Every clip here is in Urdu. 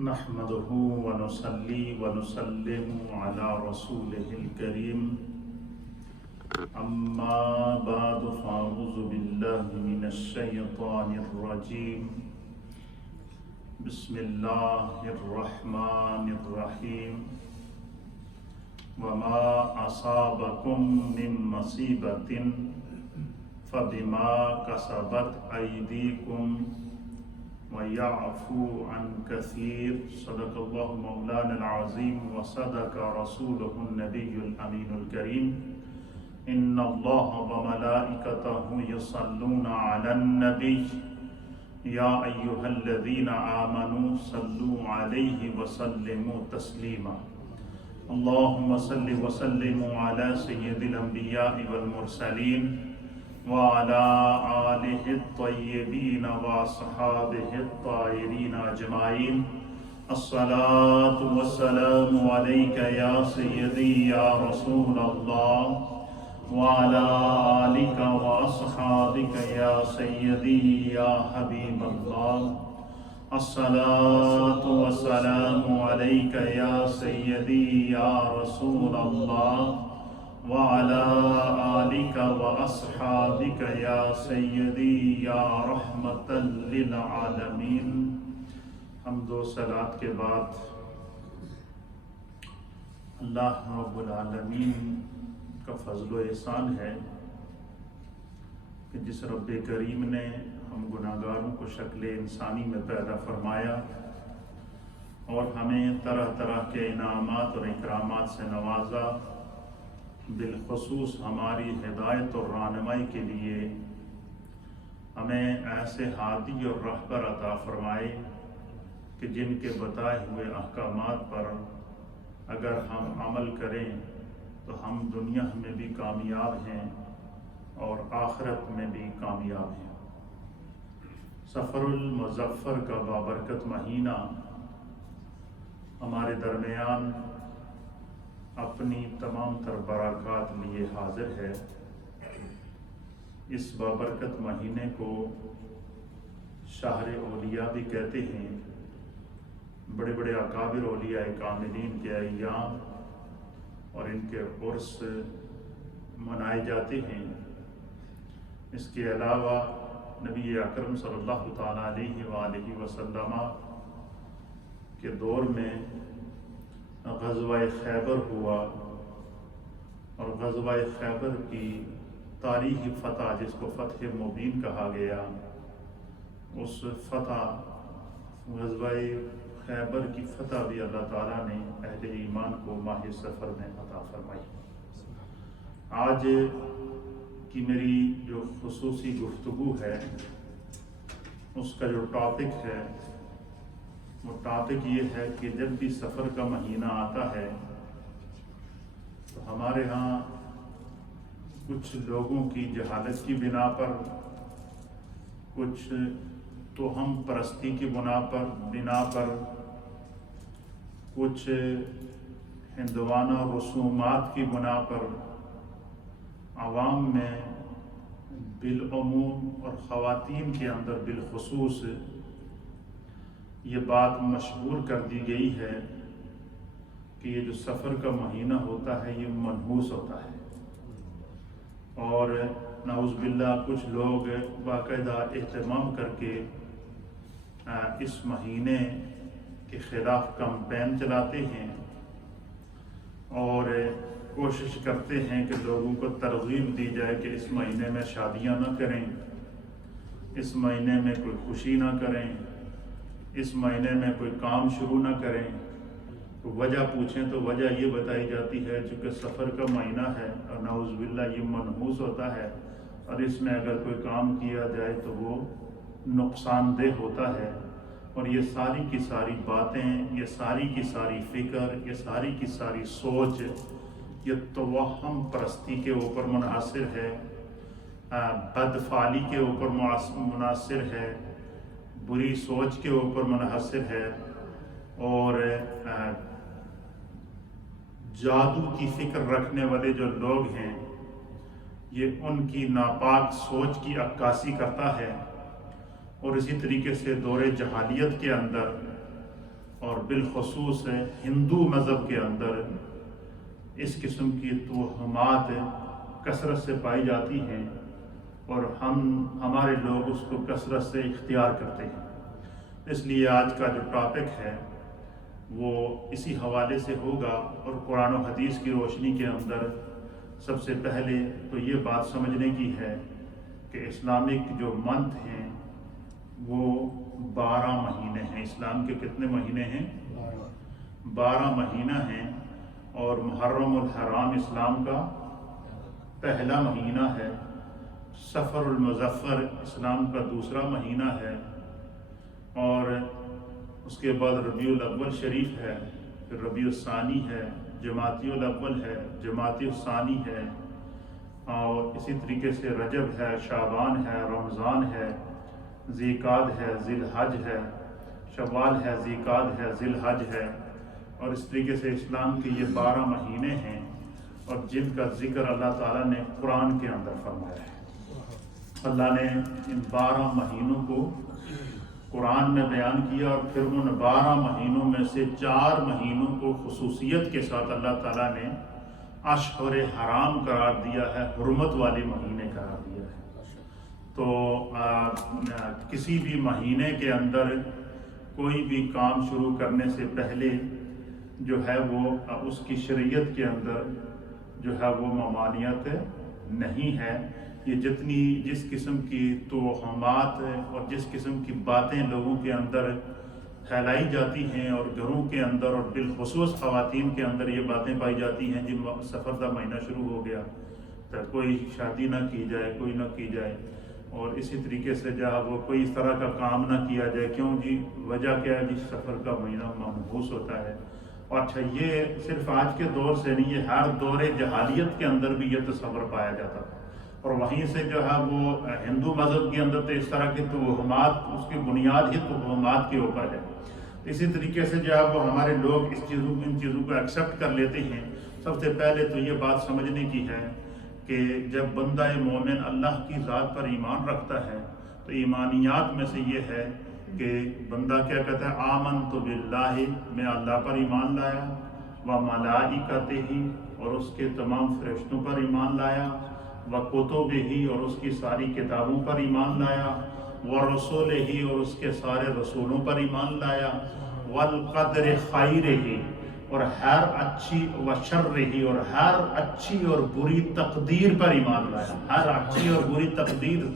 نحمده ونصلي ونسلم على رسوله الكريم أما بعد فأعوذ بالله من الشيطان الرجيم بسم الله الرحمن الرحيم وما أصابكم من مصيبة فبما كسبت أيديكم ويعفو عن كثير صدق الله مولانا العظيم وصدق رسوله النبي الأمين الكريم إن الله وملائكته يصلون على النبي يا أيها الذين آمنوا صلوا عليه وسلموا تسليما اللهم صل وسلم على سيد الأنبياء والمرسلين وعلى آله الطيبين وأصحابه الطاهرين أجمعين الصلاة والسلام عليك يا سيدي يا رسول الله وعلى آلك وأصحابك يا سيدي يا حبيب الله الصلاة والسلام عليك يا سيدي يا رسول الله وعلى آلك وأصحابك يا سيدي يا رحمة للعالمين حمد و صلاة کے بعد اللہ رب العالمین کا فضل و احسان ہے کہ جس رب کریم نے ہم گناہگاروں کو شکل انسانی میں پیدا فرمایا اور ہمیں طرح طرح کے انعامات اور اکرامات سے نوازا، بالخصوص ہماری ہدایت اور رہنمائی کے لیے ہمیں ایسے ہادی اور رہبر عطا فرمائے کہ جن کے بتائے ہوئے احکامات پر اگر ہم عمل کریں تو ہم دنیا میں بھی کامیاب ہیں اور آخرت میں بھی کامیاب ہیں۔ سفر المظفر کا بابرکت مہینہ ہمارے درمیان اپنی تمام تر برکات لیے حاضر ہے۔ اس بابرکت مہینے کو شہر اولیاء بھی کہتے ہیں۔ بڑے بڑے اکابر اولیاء کاملین کے ایام اور ان کے عرس منائے جاتے ہیں۔ اس کے علاوہ نبی اکرم صلی اللہ تعالیٰ علیہ وآلہ وسلم کے دور میں غزوہ خیبر ہوا اور غزوہ خیبر کی تاریخی فتح، جس کو فتح مبین کہا گیا، اس فتح غزوہ خیبر کی فتح بھی اللہ تعالیٰ نے اہل ایمان کو ماہ سفر میں عطا فرمائی۔ آج کی میری جو خصوصی گفتگو ہے اس کا جو ٹاپک ہے وہ ٹاپک یہ ہے کہ جب بھی سفر کا مہینہ آتا ہے تو ہمارے ہاں کچھ لوگوں کی جہالت کی بنا پر، کچھ توہم پرستی کی بنا پر، کچھ ہندوانہ رسومات کی بنا پر عوام میں بالعموم اور خواتین کے اندر بالخصوص یہ بات مشہور کر دی گئی ہے کہ یہ جو سفر کا مہینہ ہوتا ہے یہ منحوس ہوتا ہے، اور نعوذ باللہ کچھ لوگ باقاعدہ اہتمام کر کے اس مہینے کے خلاف کمپین چلاتے ہیں اور کوشش کرتے ہیں کہ لوگوں کو ترغیب دی جائے کہ اس مہینے میں شادیاں نہ کریں، اس مہینے میں کوئی خوشی نہ کریں، اس مہینے میں کوئی کام شروع نہ کریں۔ تو وجہ پوچھیں تو وجہ یہ بتائی جاتی ہے چونکہ سفر کا مہینہ ہے اور نعوذ باللہ یہ منحوس ہوتا ہے اور اس میں اگر کوئی کام کیا جائے تو وہ نقصان دہ ہوتا ہے، اور یہ ساری کی ساری باتیں، یہ ساری کی ساری فکر، یہ ساری کی ساری سوچ یہ توہم پرستی کے اوپر منحصر ہے، بدفعلی کے اوپر منحصر ہے، بری سوچ کے اوپر منحصر ہے، اور جادو کی فکر رکھنے والے جو لوگ ہیں یہ ان کی ناپاک سوچ کی عکاسی کرتا ہے، اور اسی طریقے سے دور جہالیت کے اندر اور بالخصوص ہندو مذہب کے اندر اس قسم کی توہمات کثرت سے پائی جاتی ہیں اور ہمارے لوگ اس کو کثرت سے اختیار کرتے ہیں۔ اس لیے آج کا جو ٹاپک ہے وہ اسی حوالے سے ہوگا، اور قرآن و حدیث کی روشنی کے اندر سب سے پہلے تو یہ بات سمجھنے کی ہے کہ اسلامک جو منتھ ہیں وہ 12 مہینے ہیں۔ اسلام کے کتنے مہینے ہیں؟ 12 مہینہ ہیں، اور محرم الحرام اسلام کا پہلا مہینہ ہے، صفر المظفر اسلام کا دوسرا مہینہ ہے، اور اس کے بعد ربیع الاول شریف ہے، پھر ربیع الثانی ہے، جمادی الاول ہے، جمادی الثانی ہے، اور اسی طریقے سے رجب ہے، شعبان ہے، رمضان ہے، ذیقعد ہے، ذی الحج ہے، شوال ہے، ذیقعد ہے، ذی الحج ہے، اور اس طریقے سے اسلام کے یہ 12 مہینے ہیں، اور جن کا ذکر اللہ تعالیٰ نے قرآن کے اندر فرمایا ہے۔ اللہ نے ان 12 مہینوں کو قرآن میں بیان کیا، اور پھر ان 12 مہینوں میں سے 4 مہینوں کو خصوصیت کے ساتھ اللہ تعالیٰ نے اشہر حرام قرار دیا ہے، حرمت والے مہینے قرار دیا ہے۔ تو کسی بھی مہینے کے اندر کوئی بھی کام شروع کرنے سے پہلے جو ہے وہ اس کی شریعت کے اندر جو ہے وہ ممانعت نہیں ہے۔ یہ جس قسم کی توہمات اور جس قسم کی باتیں لوگوں کے اندر پھیلائی جاتی ہیں، اور گھروں کے اندر اور بالخصوص خواتین کے اندر یہ باتیں پائی جاتی ہیں، جب سفر کا مہینہ شروع ہو گیا تو کوئی شادی نہ کی جائے، کوئی نہ کی جائے، اور اسی طریقے سے جہاں وہ کوئی اس طرح کا کام نہ کیا جائے، کیوں جی وجہ کیا ہے جی سفر کا مہینہ منحوس ہوتا ہے۔ اور اچھا یہ صرف آج کے دور سے نہیں، یہ ہر دور جہالیت کے اندر بھی یہ تصور پایا جاتا تھا، اور وہیں سے جو ہے وہ ہندو مذہب کے اندر تو اس طرح کی توہمات، اس کی بنیاد ہی توہمات کے اوپر ہے۔ اسی طریقے سے جو ہے وہ ہمارے لوگ ان چیزوں کو ایکسیپٹ کر لیتے ہیں۔ سب سے پہلے تو یہ بات سمجھنے کی ہے کہ جب بندہ مومن اللہ کی ذات پر ایمان رکھتا ہے تو ایمانیات میں سے یہ ہے کہ بندہ کیا کہتا ہے، آمنت باللہ، میں اللہ پر ایمان لایا، وملائکتہ، اور اس کے تمام فرشتوں پر ایمان لایا، وکتبہ، اور اس کی ساری کتابوں پر ایمان لایا، ورسولہ، اور اس کے سارے رسولوں پر ایمان لایا، والقدر خیرہ، اور ہر اچھی وشرہ، اور ہر اچھی اور بری تقدیر پر ایمان لایا۔ ہر اچھی اور بری تقدیر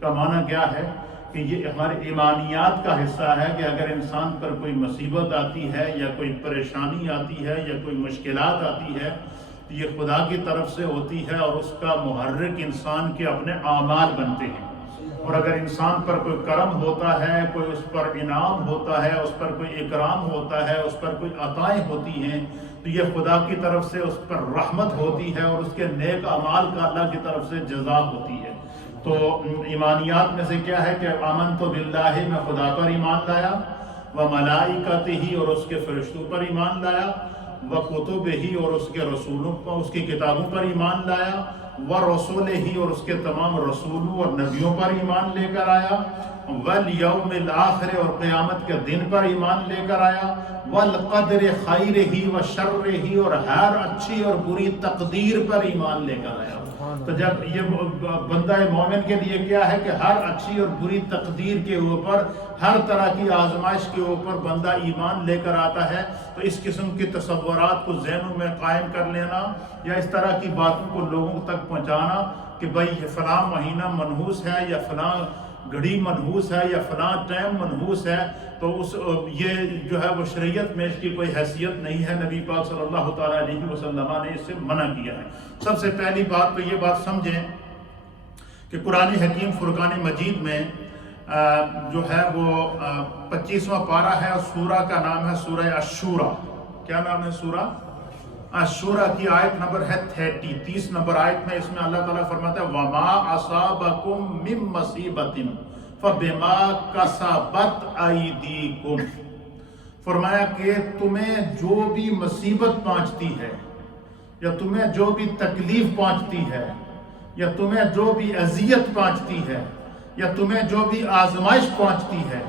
کا معنی کیا ہے کہ یہ ہمارے ایمانیات کا حصہ ہے کہ اگر انسان پر کوئی مصیبت آتی ہے یا کوئی پریشانی آتی ہے یا کوئی مشکلات آتی ہے تو یہ خدا کی طرف سے ہوتی ہے، اور اس کا محرک انسان کے اپنے اعمال بنتے ہیں۔ اور اگر انسان پر کوئی کرم ہوتا ہے، کوئی اس پر انعام ہوتا ہے، اس پر کوئی اکرام ہوتا ہے، اس پر کوئی عطائیں ہوتی ہیں، تو یہ خدا کی طرف سے اس پر رحمت ہوتی ہے، اور اس کے نیک اعمال کا اللہ کی طرف سے جزا ہوتی ہے۔ تو ایمانیات میں سے کیا ہے کہ آمنت باللہ، میں خدا پر ایمان لایا، وملائکتہ، اور اس کے فرشتوں پر ایمان لایا، وکتبہ، اور اس کے رسولوں پر، اس کی کتابوں پر ایمان لایا، ورسولہ، اور اس کے تمام رسولوں اور نبیوں پر ایمان لے کر آیا، والیوم الآخر، اور قیامت کے دن پر ایمان لے کر آیا، والقدر خیرہ وشرہ، اور ہر اچھی اور بری تقدیر پر ایمان لے کر آیا۔ تو جب یہ بندہ مومن کے لیے کیا ہے کہ ہر اچھی اور بری تقدیر کے اوپر، ہر طرح کی آزمائش کے اوپر بندہ ایمان لے کر آتا ہے، تو اس قسم کے تصورات کو ذہنوں میں قائم کر لینا یا اس طرح کی باتوں کو لوگوں تک پہنچانا کہ بھائی یہ فلاں مہینہ منحوس ہے، یا فلاں گھڑی منحوس ہے، یا فلاں ٹائم منحوس ہے، تو یہ جو ہے وہ شریعت میں اس کی کوئی حیثیت نہیں ہے۔ نبی پاک صلی اللہ تعالیٰ علیہ وسلم نے اس سے منع کیا ہے۔ سب سے پہلی بات تو یہ بات سمجھیں کہ قرآن حکیم فرقان مجید میں جو ہے وہ 25واں پارہ ہے، اور سورہ کا نام ہے سورہ الشورى۔ کیا نام ہے سورہ الشورى کی آیت نمبر ہے 30 نمبر آیت میں، اس میں اللہ تعالیٰ فرماتا ہے وَمَا أَصَابَكُم مِّن مُّصِيبَةٍ فَبِمَا كَسَبَتْ أَيْدِيكُمْ، فرمایا کہ تمہیں جو بھی مصیبت پہنچتی ہے، یا تمہیں جو بھی تکلیف پہنچتی ہے، یا تمہیں جو بھی اذیت پہنچتی ہے، یا تمہیں جو بھی آزمائش پہنچتی ہے،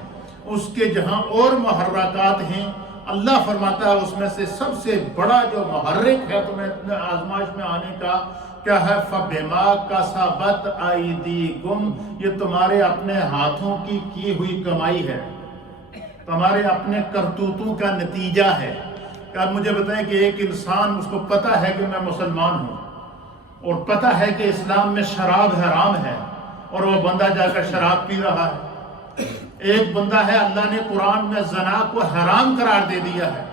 اس کے جہاں اور محرکات ہیں اللہ فرماتا ہے اس میں سے سب سے بڑا جو محرک ہے تمہیں آزمائش میں آنے کا کیا ہے؟ فَبِمَا كَسَبَتْ أَيْدِيكُمْ، یہ تمہارے اپنے ہاتھوں کی ہوئی کمائی ہے، تمہارے اپنے کرتوتوں کا نتیجہ ہے۔ کہ آپ مجھے بتائیں کہ ایک انسان، اس کو پتہ ہے کہ میں مسلمان ہوں اور پتہ ہے کہ اسلام میں شراب حرام ہے، اور وہ بندہ جا کر شراب پی رہا ہے۔ ایک بندہ ہے، اللہ نے قرآن میں زنا کو حرام قرار دے دیا ہے،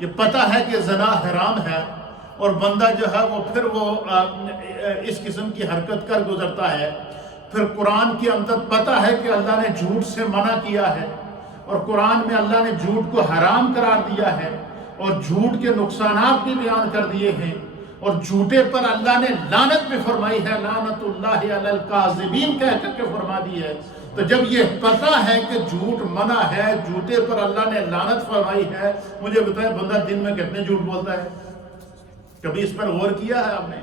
یہ پتہ ہے کہ زنا حرام ہے، اور بندہ جو ہے وہ پھر وہ اس قسم کی حرکت کر گزرتا ہے۔ پھر قرآن کے اندر پتہ ہے کہ اللہ نے جھوٹ سے منع کیا ہے، اور قرآن میں اللہ نے جھوٹ کو حرام قرار دیا ہے، اور جھوٹ کے نقصانات بھی بیان کر دیے ہیں، اور جھوٹے پر اللہ نے لعنت بھی فرمائی ہے، لعنت اللہ علی الکاذبین کہہ کر کے فرما دی ہے۔ تو جب یہ پتہ ہے کہ جھوٹ منع ہے، جھوٹے پر اللہ نے لعنت فرمائی ہے، مجھے بتائیں بندہ دن میں کتنے جھوٹ بولتا ہے؟ کبھی اس پر غور کیا ہے آپ نے؟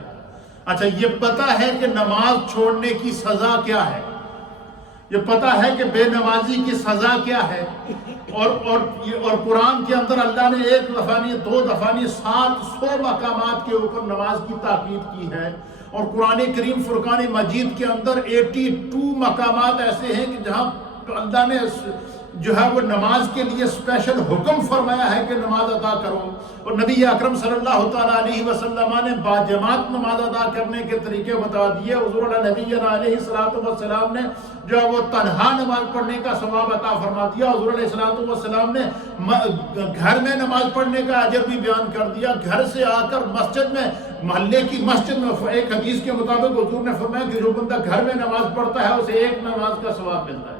اچھا، یہ پتہ ہے کہ نماز چھوڑنے کی سزا کیا ہے، یہ پتہ ہے کہ بے نمازی کی سزا کیا ہے، اور قرآن کے اندر اللہ نے ایک دفعہ نہیں، دو دفعہ نہیں، 700 مقامات کے اوپر نماز کی تاکید کی ہے، اور قرآن کریم فرقان مجید کے اندر 82 مقامات ایسے ہیں کہ جہاں اللہ نے جو ہے وہ نماز کے لیے اسپیشل حکم فرمایا ہے کہ نماز ادا کرو، اور نبی اکرم صلی اللہ تعالیٰ علیہ وسلم نے باجماعت نماز ادا کرنے کے طریقے بتا دیے۔ حضور نبی علیہ السلام نے جو ہے وہ تنہا نماز پڑھنے کا ثواب عطا فرما دیا، حضور علیہ السلام نے گھر میں نماز پڑھنے کا اجر بھی بیان کر دیا، گھر سے آ کر مسجد میں، محلے کی مسجد میں، ایک حدیث کے مطابق حضور نے فرمایا کہ جو بندہ گھر میں نماز پڑھتا ہے اسے ایک نماز کا ثواب ملتا ہے۔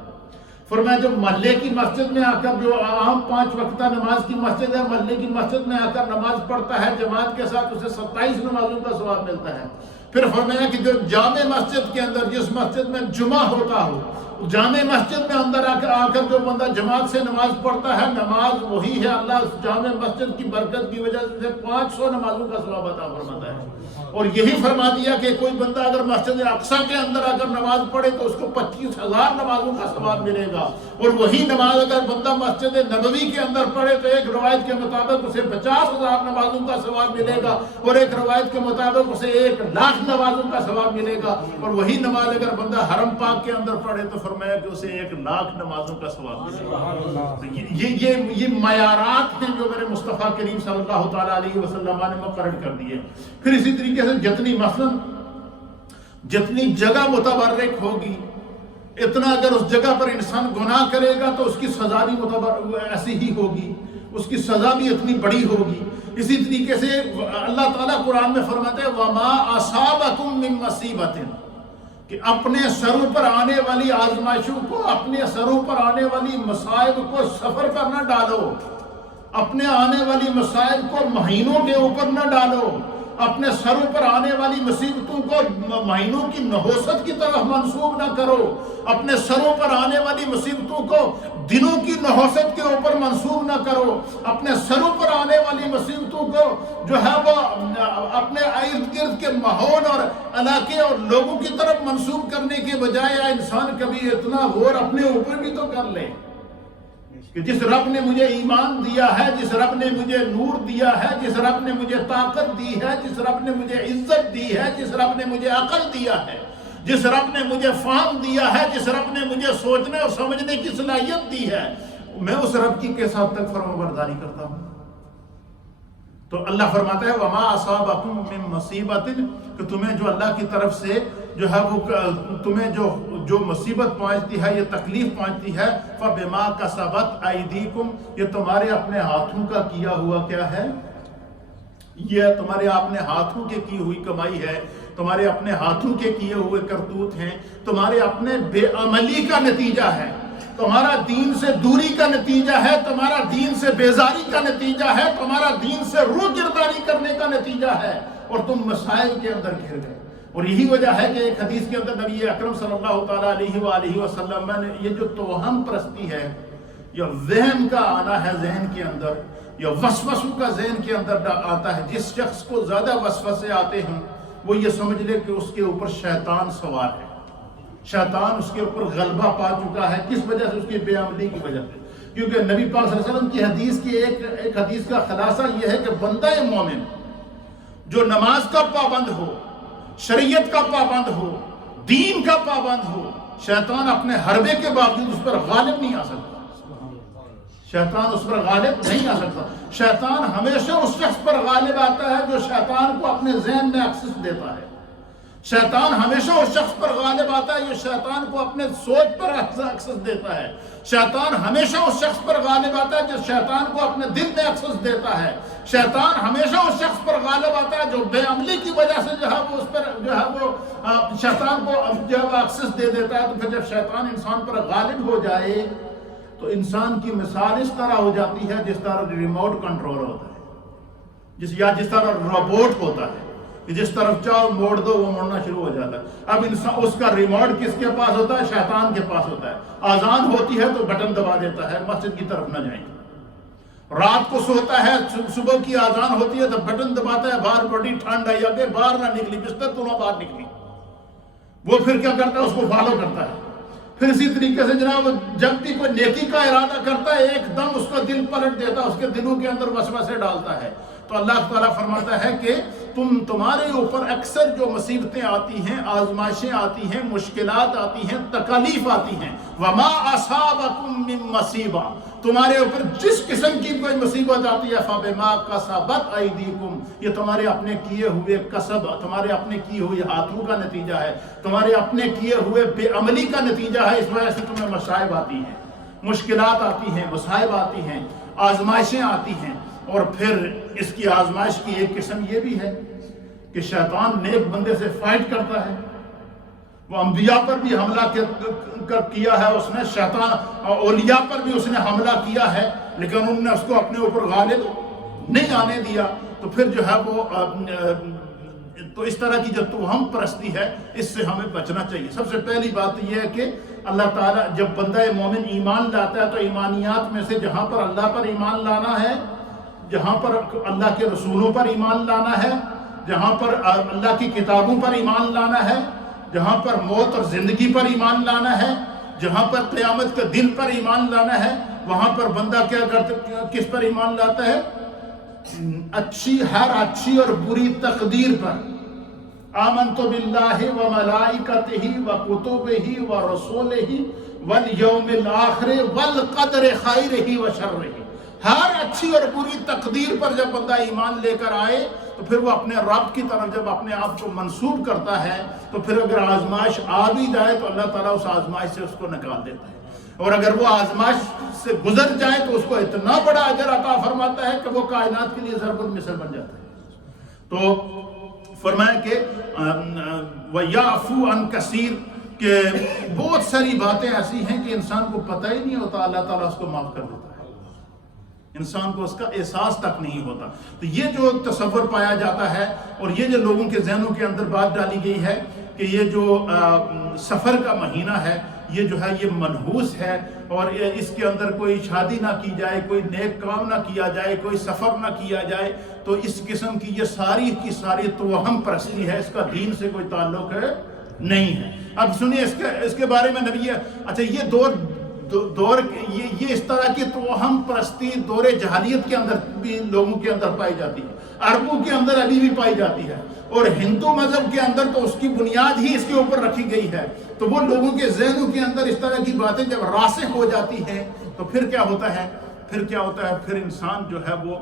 فرمایا جو محلے کی مسجد میں آ کر، جو عام 5 وقتہ نماز کی مسجد ہے، محلے کی مسجد میں آ کر نماز پڑھتا ہے جماعت کے ساتھ، اسے 27 نمازوں کا ثواب ملتا ہے۔ پھر فرمایا کہ جو جامع مسجد کے اندر، جس مسجد میں جمعہ ہوتا ہو، جامع مسجد میں اندر آ کر جو بندہ جماعت سے نماز پڑھتا ہے، نماز وہی ہے، اللہ جامع مسجد کی برکت کی وجہ سے 500 نمازوں کا ثواب عطا فرماتا ہے۔ اور یہی فرما دیا کہ کوئی بندہ اگر مسجد اقصیٰ کے اندر آ کر نماز پڑھے تو اس کو 25,000 نمازوں کا ثواب ملے گا، اور وہی نماز اگر بندہ مسجد نبوی کے اندر پڑھے تو ایک روایت کے مطابق اسے 50,000 نمازوں کا ثواب ملے گا، اور ایک روایت کے مطابق اسے 1,00,000 نمازوں کا ثواب ملے گا، اور وہی نماز اگر بندہ حرم پاک کے اندر پڑھے تو فرمایا کہ اسے 1,00,000 نمازوں کا ثواب ملے گا۔ یہ معیارات ہیں جو میرے مصطفیٰ کریم صلی اللہ تعالیٰ علیہ وسلم نے مقرر کر دیے۔ پھر اسی طریقے سے جتنی جگہ متبرک ہوگی، اتنا اگر اس جگہ پر انسان گناہ کرے گا تو اس کی سزا بھی ایسی ہی ہوگی، اس کی سزا بھی اتنی بڑی ہوگی۔ اسی طریقے سے اللہ تعالیٰ قرآن میں فرماتے ہیں وَمَا أَصَابَكُم مِّن مُّصِيبَةٍ، کہ اپنے سروں پر آنے والی آزمائشوں کو، اپنے سروں پر آنے والی مصائب کو سفر پر نہ ڈالو، اپنے آنے والی مصائب کو مہینوں کے اوپر نہ ڈالو، اپنے سروں پر آنے والی مصیبتوں کو مہینوں کی نحوست کی طرف منسوب نہ کرو، اپنے سروں پر آنے والی مصیبتوں کو دنوں کی نحوست کے اوپر منسوب نہ کرو، اپنے سروں پر آنے والی مصیبتوں کو جو ہے وہ اپنے ارد گرد کے ماحول اور علاقے اور لوگوں کی طرف منسوب کرنے کے بجائے انسان کبھی اتنا غور اپنے اوپر بھی تو کر لے کہ جس رب نے مجھے ایمان دیا ہے، جس رب نے مجھے نور دیا ہے، جس رب نے مجھے طاقت دی ہے، جس رب نے مجھے عزت دی ہے، جس رب نے مجھے عقل دیا ہے، جس رب نے مجھے فہم دیا ہے، جس رب نے مجھے سوچنے اور سمجھنے کی صلاحیت دی ہے، میں اس رب کی کس حد تک فرمانبرداری کرتا ہوں؟ تو اللہ فرماتا ہے وَمَا أَصَابَكُم مِّن مُّصِيبَةٍ، کہ تمہیں جو اللہ کی طرف سے جو ہے وہ تمہیں جو مصیبت پہنچتی ہے، یہ تکلیف پہنچتی ہے، فَبِمَا كَسَبَتْ أَيْدِيكُمْ، یہ تمہارے اپنے ہاتھوں کا کیا ہوا کیا ہے؟ یہ تمہارے اپنے ہاتھوں کے کی ہوئی کمائی ہے، تمہارے اپنے ہاتھوں کے کیے ہوئے کرتوت ہیں، تمہارے اپنے بے عملی کا نتیجہ ہے، تمہارا دین سے دوری کا نتیجہ ہے، تمہارا دین سے بیزاری کا نتیجہ ہے، تمہارا دین سے روح گردانی کرنے کا نتیجہ ہے، اور تم مسائل کے اندر گھر گئے۔ اور یہی وجہ ہے کہ ایک حدیث کے اندر نبی اکرم صلی اللہ تعالیٰ علیہ وآلہ وسلم نے یہ جو توہم پرستی ہے، یا وہم کا آنا ہے ذہن کے اندر، یا وسوسوں کا ذہن کے اندر آتا ہے، جس شخص کو زیادہ وسوسے آتے ہیں وہ یہ سمجھ لے کہ اس کے اوپر شیطان سوار ہے، شیطان اس کے اوپر غلبہ پا چکا ہے۔ کس وجہ سے؟ اس کی بے عملی کی وجہ سے۔ کیونکہ نبی پاک صلی اللہ علیہ وسلم کی حدیث کی ایک حدیث کا خلاصہ یہ ہے کہ بندہ مومن جو نماز کا پابند ہو، شریعت کا پابند ہو، دین کا پابند ہو، شیطان اپنے حربے کے باوجود اس پر غالب نہیں آ سکتا۔ شیطان اس پر غالب نہیں آ سکتا۔ شیطان ہمیشہ اس شخص پر غالب آتا ہے جو شیطان کو اپنے ذہن میں ایکسس دیتا ہے۔ شیطان ہمیشہ اس شخص پر غالب آتا ہے جو شیطان کو اپنے سوچ پر ایکسس دیتا ہے۔ شیطان ہمیشہ اس شخص پر غالب آتا ہے جو شیطان کو اپنے دل میں ایکسس دیتا ہے۔ شیطان ہمیشہ اس شخص پر غالب آتا ہے جو بے عملی کی وجہ سے جو ہے وہ اس پر جو ہے وہ شیطان کو جو ہے ایکسس دے دیتا ہے۔ تو پھر جب شیطان انسان پر غالب ہو جائے تو انسان کی مثال اس طرح ہو جاتی ہے جس طرح ریموٹ کنٹرول ہوتا ہے، جس طرح روبوٹ ہوتا ہے کہ جس طرف چاہو موڑ دو وہ موڑنا شروع ہو جاتا ہے۔ اب انسان اس کا ریموٹ کس کے پاس ہوتا ہے؟ شیطان کے پاس ہوتا ہے۔ آذان ہوتی ہے تو بٹن دبا دیتا ہے مسجد کی طرف نہ جائیں۔ رات کو سوتا ہے، صبح کی آذان ہوتی ہے تو بٹن دباتا ہے، باہر بڑی ٹھنڈ آئی آگے باہر نہ نکلی، بستر تو نہ باہر نکلی۔ وہ پھر کیا کرتا ہے؟ اس کو فالو کرتا ہے۔ پھر اسی طریقے سے جناب جب بھی کوئی نیکی کا ارادہ کرتا ہے ایک دم اس کا دل پلٹ دیتا ہے، اس کے دلوں کے اندر وسوسے ڈالتا ہے۔ تو اللہ تعالیٰ فرماتا ہے کہ تمہارے اوپر اکثر جو مصیبتیں آتی ہیں، آزمائشیں آتی ہیں، مشکلات آتی ہیں، تکالیف آتی ہیں، وما اصابکم من مصیبہ، تمہارے اوپر جس قسم کی کوئی مصیبت آتی ہے فبما کسبت ایدیکم، یہ تمہارے اپنے کیے ہوئے کسب، تمہارے اپنے کیے ہوئے ہاتھوں کا نتیجہ ہے، تمہارے اپنے کیے ہوئے بے عملی کا نتیجہ ہے۔ اس وجہ سے تمہیں مصائب آتی ہیں، مشکلات آتی ہیں، مصائب آتی ہیں، آزمائشیں آتی ہیں۔ اور پھر اس کی آزمائش کی ایک قسم یہ بھی ہے کہ شیطان نیک بندے سے فائٹ کرتا ہے۔ وہ انبیاء پر بھی حملہ کیا ہے اس نے، شیطان اولیاء پر بھی اس نے حملہ کیا ہے، لیکن انہوں نے اس کو اپنے اوپر غالب نہیں آنے دیا۔ تو پھر جو ہے وہ تو اس طرح کی جو توہم پرستی ہے اس سے ہمیں بچنا چاہیے۔ سب سے پہلی بات یہ ہے کہ اللہ تعالیٰ جب بندہ مومن ایمان لاتا ہے تو ایمانیات میں سے جہاں پر اللہ پر ایمان لانا ہے، جہاں پر اللہ کے رسولوں پر ایمان لانا ہے، جہاں پر اللہ کی کتابوں پر ایمان لانا ہے، جہاں پر موت اور زندگی پر ایمان لانا ہے، جہاں پر قیامت کے دن پر ایمان لانا ہے، وہاں پر بندہ کیا کرتا، کس پر ایمان لاتا ہے؟ ہر اچھی اور بری تقدیر پر۔ آمنت باللہ وملائکتہ وکتبہ ورسولہ والیوم الآخر والقدر خیرہ وشرہ، ہر اچھی اور بری تقدیر پر جب بندہ ایمان لے کر آئے تو پھر وہ اپنے رب کی طرف جب اپنے آپ کو منسوب کرتا ہے تو پھر اگر آزمائش آ بھی جائے تو اللہ تعالیٰ اس آزمائش سے اس کو نکال دیتا ہے، اور اگر وہ آزمائش سے گزر جائے تو اس کو اتنا بڑا اجر عطا فرماتا ہے کہ وہ کائنات کے لیے ضرب المثل بن جاتا ہے۔ تو فرمایا کہ وَيَعْفُو عَنْ كَثِيرٍ، کہ بہت ساری باتیں ایسی ہیں کہ انسان کو پتہ ہی نہیں ہوتا، اللہ تعالیٰ اس کو معاف کر دیتا ہے، انسان کو اس کا احساس تک نہیں ہوتا۔ تو یہ جو تصور پایا جاتا ہے اور یہ جو لوگوں کے ذہنوں کے اندر بات ڈالی گئی ہے کہ یہ جو سفر کا مہینہ ہے یہ جو ہے یہ منحوس ہے اور اس کے اندر کوئی شادی نہ کی جائے، کوئی نیک کام نہ کیا جائے، کوئی سفر نہ کیا جائے، تو اس قسم کی یہ ساری کی ساری توہم پرستی ہے، اس کا دین سے کوئی تعلق نہیں ہے۔ اب سنیے اس کے بارے میں نبی اچھا یہ دور یہ اس طرح کی توہم پرستی دور جہالیت کے اندر بھی لوگوں کے اندر پائی جاتی ہے، عربوں کے اندر ابھی بھی پائی جاتی ہے، اور ہندو مذہب کے اندر تو اس کی بنیاد ہی اس کے اوپر رکھی گئی ہے۔ تو وہ لوگوں کے ذہنوں کے اندر اس طرح کی باتیں جب راسخ ہو جاتی ہیں تو پھر کیا ہوتا ہے؟ پھر انسان جو ہے وہ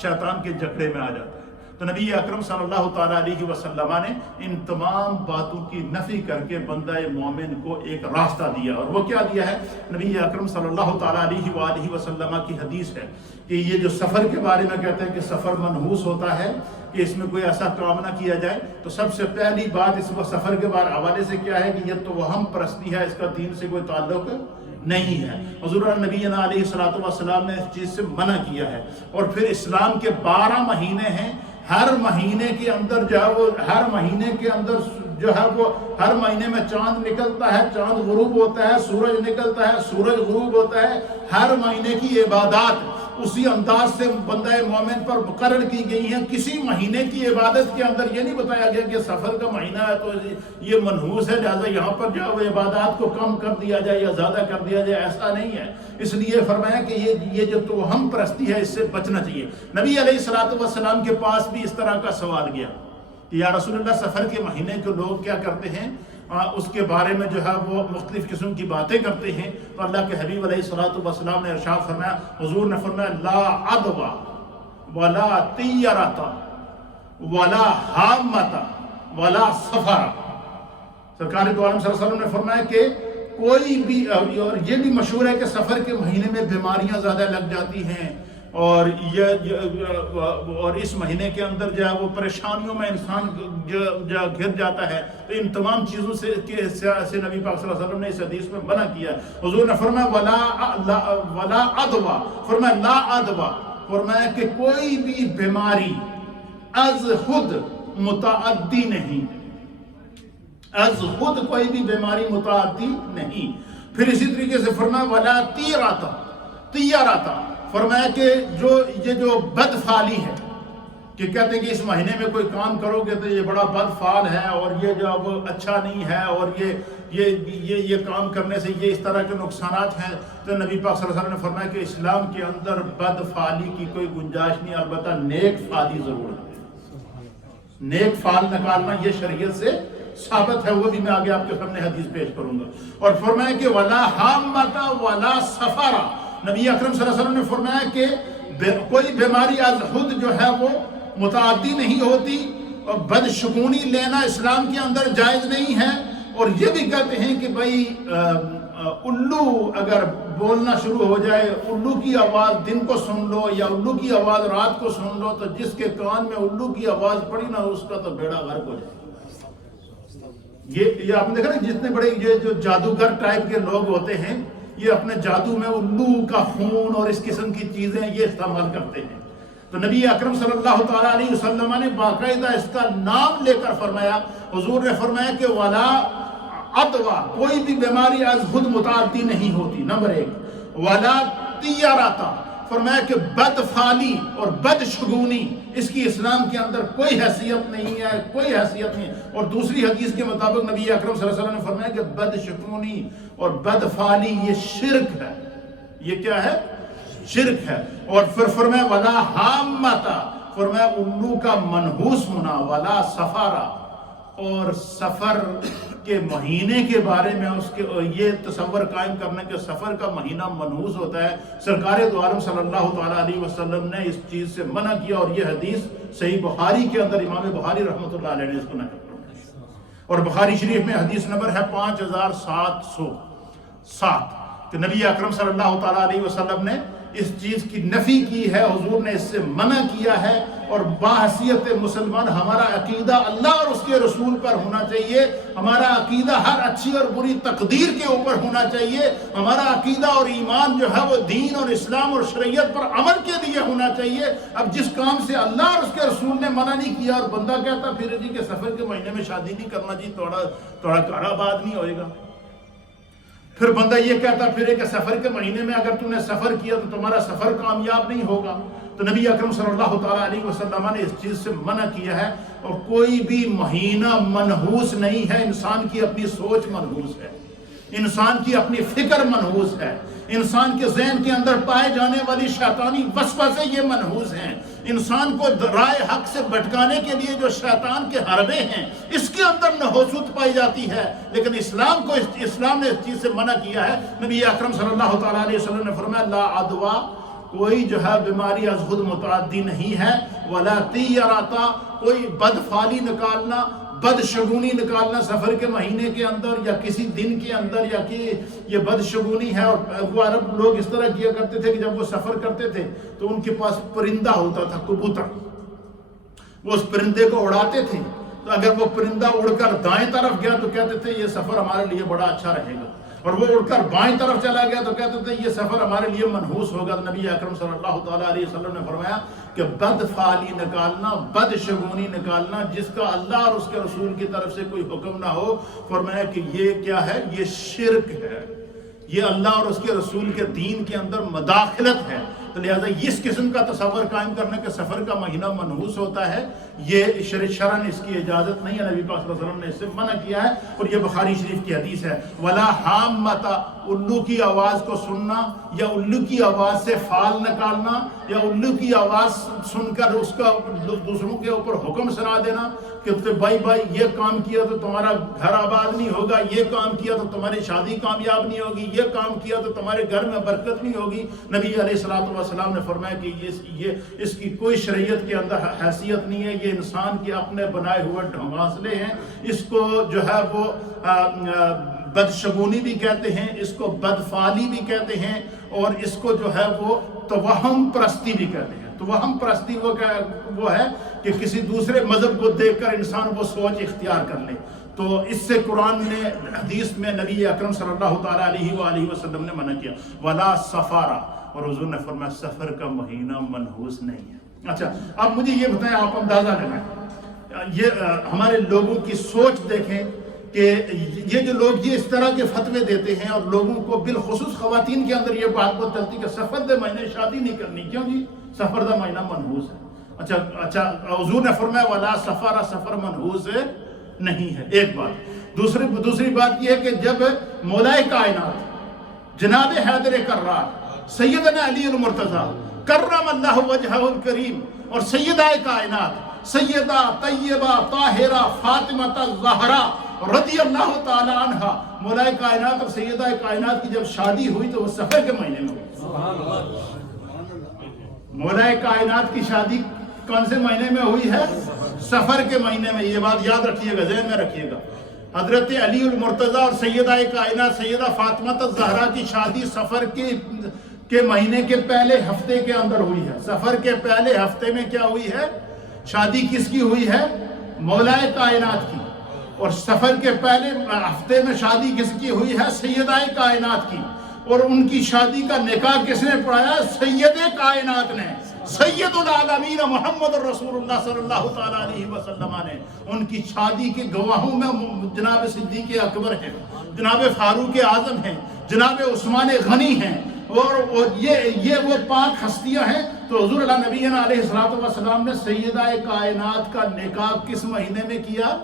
شیطان کے جکڑے میں آ جاتا ہے۔ تو نبی اکرم صلی اللہ تعالیٰ علیہ وسلم نے ان تمام باتوں کی نفی کر کے بندہ مومن کو ایک راستہ دیا، اور وہ کیا دیا ہے؟ نبی اکرم صلی اللہ تعالیٰ علیہ وآلہ وسلم کی حدیث ہے کہ یہ جو سفر کے بارے میں کہتے ہیں کہ سفر منحوس ہوتا ہے کہ اس میں کوئی ایسا کام نہ کیا جائے، تو سب سے پہلی بات اس سفر کے حوالے سے کیا ہے کہ یہ توہم پرستی ہے، اس کا دین سے کوئی تعلق نہیں ہے۔ حضور نبی علیہ الصلوۃ والسلام نے اس چیز سے منع کیا ہے۔ اور پھر اسلام کے 12 مہینے ہیں، ہر مہینے کے اندر جو ہے وہ ہر مہینے میں چاند نکلتا ہے، چاند غروب ہوتا ہے، سورج نکلتا ہے، سورج غروب ہوتا ہے، ہر مہینے کی عبادات اسی انداز سے بندہ مومن پر مقرر کی گئی ہیں. کسی مہینے کی عبادت کے اندر یہ نہیں بتایا گیا کہ سفر کا مہینہ ہے تو یہ منحوس ہے لہذا یہاں پر جو ہے عبادات کو کم کر دیا جائے یا زیادہ کر دیا جائے. ایسا نہیں ہے. اس لیے فرمایا کہ یہ جو توہم پرستی ہے اس سے بچنا چاہیے. نبی علیہ الصلوۃ والسلام کے پاس بھی اس طرح کا سوال گیا کہ یا رسول اللہ سفر کے مہینے کے لوگ کیا کرتے ہیں, اس کے بارے میں جو ہے وہ مختلف قسم کی باتیں کرتے ہیں. تو اللہ کے حبیب علیہ الصلوۃ والسلام نے ارشاد فرمایا, حضور نے فرمایا لا عدوى ولا طیرۃ ولا حامۃ ولا سفر. سرکار دو عالم صلی اللہ علیہ وسلم نے فرمایا کہ کوئی بھی, اور یہ بھی مشہور ہے کہ سفر کے مہینے میں بیماریاں زیادہ لگ جاتی ہیں اور اس مہینے کے اندر جو ہے وہ پریشانیوں میں انسان گھر جاتا ہے. تو ان تمام چیزوں سے نبی پاک صلی اللہ علیہ وسلم نے اس حدیث میں منع کیا. حضور نے فرمایا ولا عدوى, فرمایا لا عدوى, فرمایا کہ کوئی بھی بیماری از خود متعدی نہیں, از خود کوئی بھی بیماری متعدی نہیں. پھر اسی طریقے سے فرمایا ولا طیرۃ, فرمایا کہ یہ جو بد فعالی ہے کہ کہتے ہیں کہ اس مہینے میں کوئی کام کرو گے تو یہ بڑا بد فعال ہے اور یہ جو اب اچھا نہیں ہے اور یہ کام کرنے سے یہ اس طرح کے نقصانات ہیں. تو نبی پاک صلی اللہ علیہ وسلم نے فرمایا کہ اسلام کے اندر بد فعالی کی کوئی گنجائش نہیں, البتہ نیک فعالی ضرور ہے. نیک فعال نکالنا یہ شریعت سے ثابت ہے, وہ بھی میں آگے آپ کے سامنے حدیث پیش کروں گا. اور فرمایا کہ ولا حامۃ ولا سفر, نبی اکرم صلی اللہ علیہ وسلم نے فرمایا کہ کوئی بیماری از خود جو ہے وہ متعدی نہیں ہوتی اور بدشگونی لینا اسلام کے اندر جائز نہیں ہے. اور یہ بھی کہتے ہیں کہ بھائی الو اگر بولنا شروع ہو جائے, الو کی آواز دن کو سن لو یا الو کی آواز رات کو سن لو, تو جس کے کان میں الو کی آواز پڑی نا اس کا تو بیڑا غرق ہو جائے. یہ آپ نے دیکھا نا جتنے بڑے یہ جو جادوگر ٹائپ کے لوگ ہوتے ہیں یہ اپنے جادو میں الو کا خون اور اس قسم کی چیزیں یہ استعمال کرتے ہیں. تو نبی اکرم صلی اللہ تعالیٰ علیہ وسلم نے باقاعدہ اس کا نام لے کر فرمایا, حضور نے فرمایا کہ ولا عدوى, کوئی بھی بیماری از خود متعدی نہیں ہوتی. نمبر 1. ولا طیرۃ, فرمایا کہ بد فعالی اور بد شگونی اس کی اسلام کے اندر کوئی حیثیت نہیں ہے, کوئی حیثیت نہیں. اور دوسری حدیث کے مطابق نبی اکرم صلی اللہ علیہ وسلم نے فرمایا کہ بد شگونی اور بد فعالی یہ شرک ہے. یہ کیا ہے؟ شرک ہے. اور پھر فرمایا ولا حامۃ, فرمایا الو کا منحوس ہونا, ولا سفر, اور سفر کے مہینے کے بارے میں اس کے یہ تصور قائم کرنے کے سفر کا مہینہ منحوس ہوتا ہے. سرکار دو عالم صلی اللہ تعالیٰ علیہ وسلم نے اس چیز سے منع کیا, اور یہ حدیث صحیح بخاری کے اندر امام بخاری رحمۃ اللہ علیہ نے اس کو نقل کیا. اور بخاری شریف میں حدیث نمبر ہے 5707 کہ نبی اکرم صلی اللہ تعالیٰ علیہ وسلم نے اس چیز کی نفی کی ہے, حضور نے اس سے منع کیا ہے. اور باحثیت مسلمان ہمارا عقیدہ اللہ اور اس کے رسول پر ہونا چاہیے, ہمارا عقیدہ ہر اچھی اور بری تقدیر کے اوپر ہونا چاہیے, ہمارا عقیدہ اور ایمان جو ہے وہ دین اور اسلام اور شریعت پر عمل کے لیے ہونا چاہیے. اب جس کام سے اللہ اور اس کے رسول نے منع نہیں کیا اور بندہ کہتا پھر جی کہ سفر کے مہینے میں شادی نہیں کرنا, جی تھوڑا کاروبار نہیں ہوئے گا. پھر بندہ یہ کہتا پھر کہ سفر کے مہینے میں اگر تم نے سفر کیا تو تمہارا سفر کامیاب نہیں ہوگا. تو نبی اکرم صلی اللہ تعالیٰ علیہ وسلم نے اس چیز سے منع کیا ہے. اور کوئی بھی مہینہ منحوس نہیں ہے, انسان کی اپنی سوچ منحوس ہے, انسان کی اپنی فکر منحوس ہے, انسان کے ذہن کے اندر پائے جانے والی شیطانی وسوسے یہ منحوس ہیں. انسان کو رائے حق سے بھٹکانے کے لیے جو شیطان کے حربے ہیں اس کے اندر نحوست پائی جاتی ہے. لیکن اسلام نے اس چیز سے منع کیا ہے. نبی اکرم صلی اللہ تعالیٰ علیہ وسلم نے فرمایا لا عدوى, کوئی جو ہے بیماری از خود متعدی نہیں ہے. ولا طیرۃ, کوئی بد فعالی نکالنا, بدشگونی نکالنا سفر کے مہینے کے اندر یا کسی دن کے اندر, یا کہ یہ بدشگونی ہے. اور وہ عرب لوگ اس طرح کیا کرتے تھے کہ جب وہ سفر کرتے تھے تو ان کے پاس پرندہ ہوتا تھا, کبوتر, وہ اس پرندے کو اڑاتے تھے. تو اگر وہ پرندہ اڑ کر دائیں طرف گیا تو کہتے تھے یہ سفر ہمارے لیے بڑا اچھا رہے گا, اور وہ اڑ کر بائیں طرف چلا گیا تو کہتے تھے یہ سفر ہمارے لیے منحوس ہوگا. نبی اکرم صلی اللہ تعالیٰ علیہ وسلم نے فرمایا کہ بد فعالی نکالنا, بد شگونی نکالنا جس کا اللہ اور اس کے رسول کی طرف سے کوئی حکم نہ ہو, فرمایا کہ یہ کیا ہے, یہ شرک ہے, یہ اللہ اور اس کے رسول کے دین کے اندر مداخلت ہے. تو لہٰذا اس قسم کا تصور قائم کرنے کے سفر کا مہینہ منحوس ہوتا ہے، یہ شرعاً اس کی اجازت نہیں ہے، نبی پاک صلی اللہ علیہ وسلم نے اس سے منع کیا ہے، اور یہ بخاری شریف کی حدیث ہے۔ ولا حامتا، الو کی آواز کو سننا یا الو کی آواز سے فال نکالنا یا الو کی آواز سن کر اس کا دوسروں کے اوپر حکم سنا دینا کہ بھائی یہ کام کیا تو تمہارا گھر آباد نہیں ہوگا، یہ کام کیا تو تمہاری شادی کامیاب نہیں ہوگی، یہ کام کیا تو تمہارے گھر میں برکت نہیں ہوگی۔ نبی علیہ الصلوۃ والسلام نے فرمایا کہ اس کی کوئی شریعت کے اندر حیثیت نہیں ہے، یہ انسان کے اپنے بنائے ہوئے ڈھونگاسلے ہیں، اس کو جو ہے وہ بدشگونی بھی کہتے ہیں، اس کو بدفعلی بھی کہتے ہیں، اور اس کو جو ہے وہ توہم پرستی بھی کہتے ہیں۔ توہم پرستی وہ ہے کہ کسی دوسرے مذہب کو دیکھ کر انسان وہ سوچ اختیار کر لے، تو اس سے قرآن نے حدیث میں نبی اکرم صلی اللہ تعالیٰ علیہ وآلہ وسلم نے منع کیا، ولا سفارا، اور حضور نے فرمایا سفر کا مہینہ منحوس نہیں ہے۔ اچھا اب مجھے یہ بتائیں، آپ اندازہ لگائیں، یہ ہمارے لوگوں کی سوچ دیکھیں کہ یہ جو لوگ یہ اس طرح کے فتوے دیتے ہیں، اور لوگوں کو بالخصوص خواتین کے اندر یہ بات بہت چلتی کہ سفر دے مہینے شادی نہیں کرنی، کیوں جی؟ سفر دا مہینہ منحوس ہے۔ اچھا حضور نے فرمایا ولا سفر، سفر منحوس نہیں ہے، ایک بات۔ دوسری بات یہ ہے کہ جب مولائے کائنات جناب حیدر کرار سیدنا علی المرتضیٰ کرم اللہ وجہہ الکریم اور سیدہ کائنات سیدہ طیبہ طاہرہ فاطمہ الزہرا رضی اللہ تعالی عنہ، مولائے کائنات اور سیدہ کائنات کی جب شادی ہوئی تو وہ سفر کے مہینے میں ہوئی۔ مولائے کائنات کی شادی کون سے مہینے میں ہوئی ہے؟ سفر کے مہینے میں۔ یہ بات یاد رکھیے گا، ذہن میں رکھیے گا۔ حضرت علی المرتضیٰ اور سیدہ کائنات سیدہ فاطمہ الزہرا کی شادی سفر کے مہینے کے پہلے ہفتے کے اندر ہوئی ہے۔ سفر کے پہلے ہفتے میں کیا ہوئی ہے؟ شادی کس کی ہوئی ہے؟ مولائے کائنات کی۔ اور سفر کے پہلے ہفتے میں شادی کس کی ہوئی ہے؟ سیدہ کائنات کی۔ اور ان کی شادی کا نکاح کس نے پڑھایا؟ سید کائنات نے، سید العالمین محمد رسول اللہ صلی اللہ تعالیٰ علیہ وسلم نے۔ ان کی شادی کے گواہوں میں جناب صدیق اکبر ہیں، جناب فاروق اعظم ہیں، جناب عثمان غنی ہیں، اور یہ وہ پاک ہستیاں ہیں۔ تو حضور اللہ نبی علیہ الصلوۃ والسلام نے سیدہ کائنات کا نکاح کس مہینے میں کیا؟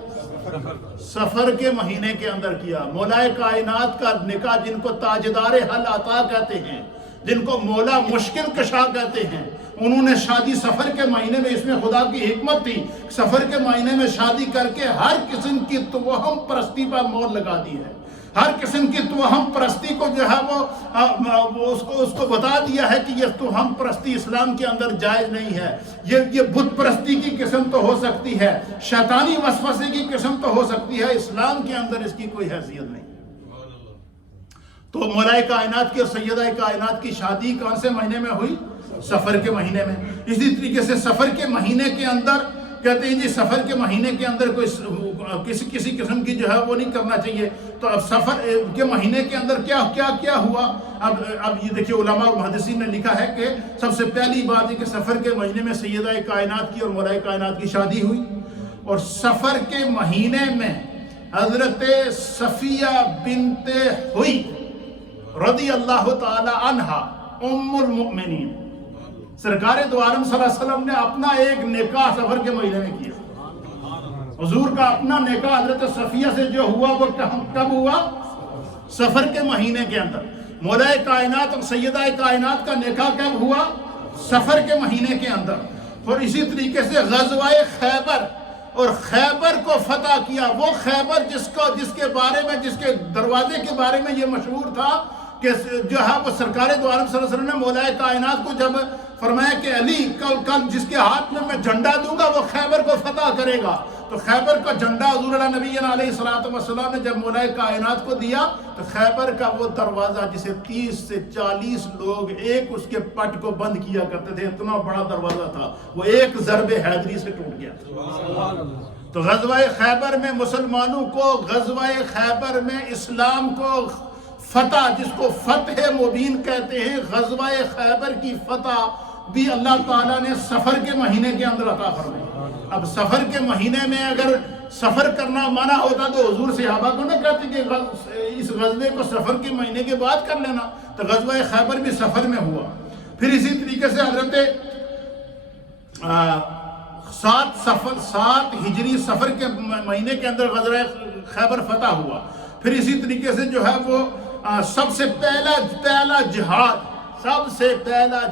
سفر کے مہینے کے اندر کیا۔ مولائے کائنات کا نکاح جن کو تاجدار حل عطا کہتے ہیں، جن کو مولا مشکل کشا کہتے ہیں، انہوں نے شادی سفر کے مہینے میں، اس میں خدا کی حکمت تھی، سفر کے مہینے میں شادی کر کے ہر قسم کی توہم پرستی پر مور لگا دی ہے۔ ہر قسم کی توہم پرستی کو جو ہے وہ اس کو بتا دیا ہے کہ یہ توہم پرستی اسلام کے اندر جائز نہیں ہے۔ یہ بت پرستی کی قسم تو ہو سکتی ہے، شیطانی وسوسے کی قسم تو ہو سکتی ہے، اسلام کے اندر اس کی کوئی حیثیت نہیں۔ تو مولائے کائنات کی اور سیدہ کائنات کی شادی کون سے مہینے میں ہوئی؟ سفر کے مہینے میں۔ اسی طریقے سے سفر کے مہینے کے اندر کہتے ہیں جی سفر کے مہینے کے اندر کوئی کسی قسم کی جو ہے وہ نہیں کرنا چاہیے۔ تو اب سفر کے مہینے کے اندر کیا ہوا؟ اب یہ دیکھیے علماء اور محدثین نے لکھا ہے کہ سب سے پہلی بات ہے کہ سفر کے مہینے میں سیدہ کائنات کی اور مولائے کائنات کی شادی ہوئی، اور سفر کے مہینے میں حضرت صفیہ بنت ہوئی رضی اللہ تعالی عنہا ام المؤمنین، سرکار دو عالم صلی اللہ علیہ وسلم نے اپنا ایک نکاح سفر کے مہینے میں کیا۔ حضور کا اپنا نکاح حضرت صفیہ سے جو ہوا وہ کب ہوا؟ سفر کے مہینے کے اندر۔ مولائے کائنات اور سیدہ کائنات کا نکاح کب ہوا؟ سفر کے مہینے کے اندر۔ اور اسی طریقے سے غزوہ خیبر، اور خیبر کو فتح کیا، وہ خیبر جس کے بارے میں، جس کے دروازے کے بارے میں یہ مشہور تھا کہ جو ہے وہ سرکار دو عالم صلی اللہ علیہ وسلم نے مولائے کائنات کو جب فرمایا کہ علی کل جس کے ہاتھ میں جھنڈا دوں گا وہ خیبر کو فتح کرے گا، تو خیبر کا جھنڈا حضور اللہ نبی علیہ الصلوۃ والسلام نے جب مولائے کائنات کو دیا تو خیبر کا وہ دروازہ جسے 30 سے 40 لوگ ایک اس کے پٹ کو بند کیا کرتے تھے، اتنا بڑا دروازہ تھا، وہ ایک ضرب حیدری سے ٹوٹ گیا۔ تو غزوہ خیبر میں مسلمانوں کو، غزوہ خیبر میں اسلام کو فتح، جس کو فتح مبین کہتے ہیں، غزوہ خیبر کی فتح بھی اللہ تعالیٰ نے سفر کے مہینے کے اندر عطا فرمائی۔ اب سفر کے مہینے میں اگر سفر کرنا منع ہوتا تو حضور صحابہ کو نہ کہتے کہ اس غزوے کو سفر کے مہینے کے بعد کر لینا، تو غزوہ خیبر بھی سفر میں ہوا۔ پھر اسی طریقے سے حضرت 7 ہجری سفر کے مہینے کے اندر غزوہ خیبر فتح ہوا. پھر اسی طریقے سے جو ہے وہ سب سے پہلا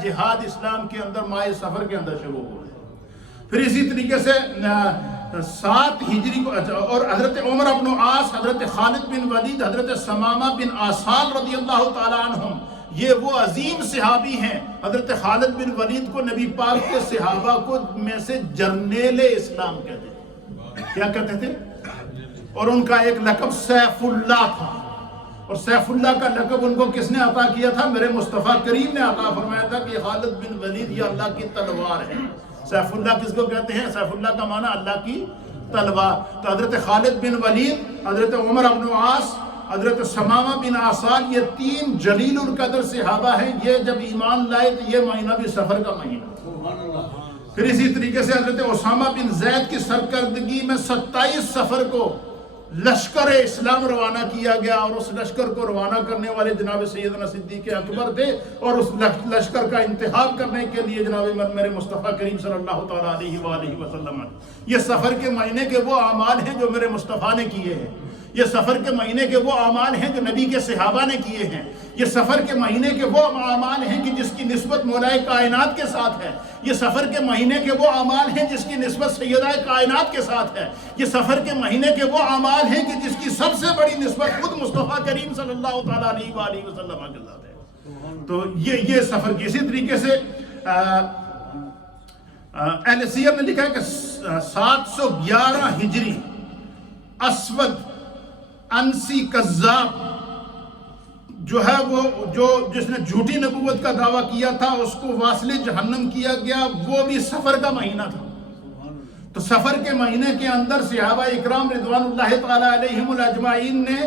جہاد اسلام کے اندر ماہ سفر کے اندر شروع ہوا. پھر اسی طریقے سے 7 ہجری کو اور حضرت عمر بن عاص، حضرت خالد بن ولید، حضرت ثمامہ بن آسال رضی اللہ تعالی عنہم، یہ وہ عظیم صحابی ہیں. حضرت خالد بن ولید کو نبی پاک کے صحابہ کو میں سے جرنیل اسلام کہتے تھے. کیا کہتے تھے؟ اور ان کا ایک لقب سیف اللہ تھا. اور سیف اللہ کا لقب ان کو کس نے عطا کیا تھا؟ میرے مصطفیٰ کریم نے عطا فرمایا تھا کہ خالد بن ولید یہ اللہ کی تلوار ہے. سیف اللہ کس کو کہتے ہیں؟ سیف اللہ کا معنی اللہ کی تلوار. تو حضرت خالد بن ولید، حضرت عمر بن عاص، حضرت ثمامہ بن آسال، یہ 3 جلیل القدر صحابہ ہیں. یہ جب ایمان لائے تو یہ مہینہ بھی سفر کا مہینہ. پھر اسی طریقے سے حضرت اسامہ بن زید کی سرکردگی میں 27 سفر کو لشکر اسلام روانہ کیا گیا، اور اس لشکر کو روانہ کرنے والے جناب سیدنا صدیق اکبر تھے. اور اس لشکر کا انتخاب کرنے کے لیے جناب میرے مصطفیٰ کریم صلی اللہ تعالیٰ علیہ وآلہ وسلم. یہ سفر کے مہینے کے وہ اعمال ہیں جو میرے مصطفیٰ نے کیے ہیں. یہ سفر کے مہینے کے وہ اعمال ہیں جو نبی کے صحابہ نے کیے ہیں. یہ سفر کے مہینے کے وہ اعمال ہیں کہ جس کی نسبت مولا کائنات کے ساتھ ہے. یہ سفر کے مہینے کے وہ اعمال ہیں جس کی نسبت سیدہ کائنات کے ساتھ ہے. یہ سفر کے مہینے کے وہ اعمال ہیں کہ جس کی سب سے بڑی نسبت خود مصطفیٰ کریم صلی اللہ تعالیٰ علیہ وآلہ وسلم کے ساتھ ہے. تو یہ سفر کی. اسی طریقے سے اہل سیر نے لکھا ہے کہ 711 ہجری اسود انسی کذاب جو ہے وہ جس نے جھوٹی نبوت کا دعویٰ کیا تھا اس کو واصل جہنم کیا گیا. وہ بھی سفر کا مہینہ تھا. تو سفر کے مہینے کے اندر صحابہ اکرام رضوان اللہ تعالی علیہم الاجمعین نے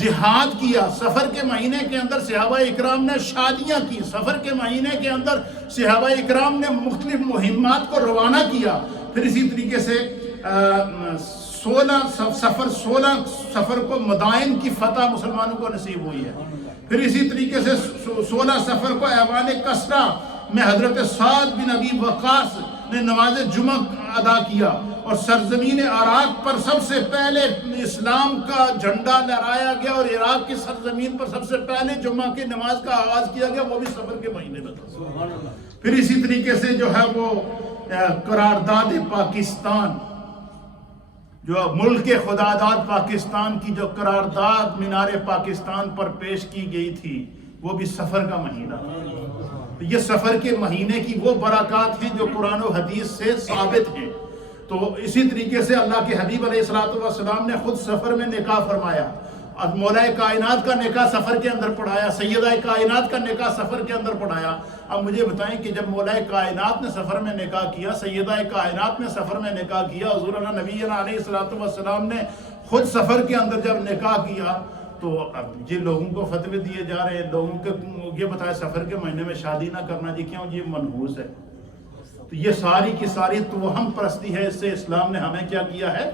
جہاد کیا. سفر کے مہینے کے اندر صحابہ اکرام نے شادیاں کی. سفر کے مہینے کے اندر صحابہ اکرام نے مختلف مہمات کو روانہ کیا. پھر اسی طریقے سے 16 سفر کو مدائن کی فتح مسلمانوں کو نصیب ہوئی ہے. پھر اسی طریقے سے 16 سفر کو ایوان کسرا میں حضرت سعد بن ابی وقاص نے نماز جمعہ ادا کیا. اور سرزمین عراق پر سب سے پہلے اسلام کا جھنڈا لہرایا گیا، اور عراق کی سرزمین پر سب سے پہلے جمعہ کی نماز کا آغاز کیا گیا. وہ بھی سفر کے مہینے میں تھا. پھر اسی طریقے سے جو ہے وہ قرارداد پاکستان، جو ملک خداداد پاکستان کی جو قرارداد مینار پاکستان پر پیش کی گئی تھی، وہ بھی سفر کا مہینہ. یہ سفر کے مہینے کی وہ برکات ہیں جو قرآن و حدیث سے ثابت ہیں. تو اسی طریقے سے اللہ کے حبیب علیہ السلام نے خود سفر میں نکاح فرمایا. اب مولا کائنات کا نکاح سفر کے اندر پڑھایا، سیدہ کائنات کا نکاح سفر کے اندر پڑھایا. اب مجھے بتائیں کہ جب مولا کائنات نے سفر میں نکاح کیا، سیدہ کائنات نے سفر میں نکاح کیا، حضور نبینا علیہ السلام نے خود سفر کے اندر جب نکاح کیا، تو اب یہ لوگوں کو فتوے دیے جا رہے ہیں، لوگوں کو یہ بتایا سفر کے مہینے میں شادی نہ کرنا. جی کیوں؟ یہ منحوس ہے. تو یہ ساری کی ساری توہم پرستی ہے. اس سے اسلام نے ہمیں کیا کیا ہے؟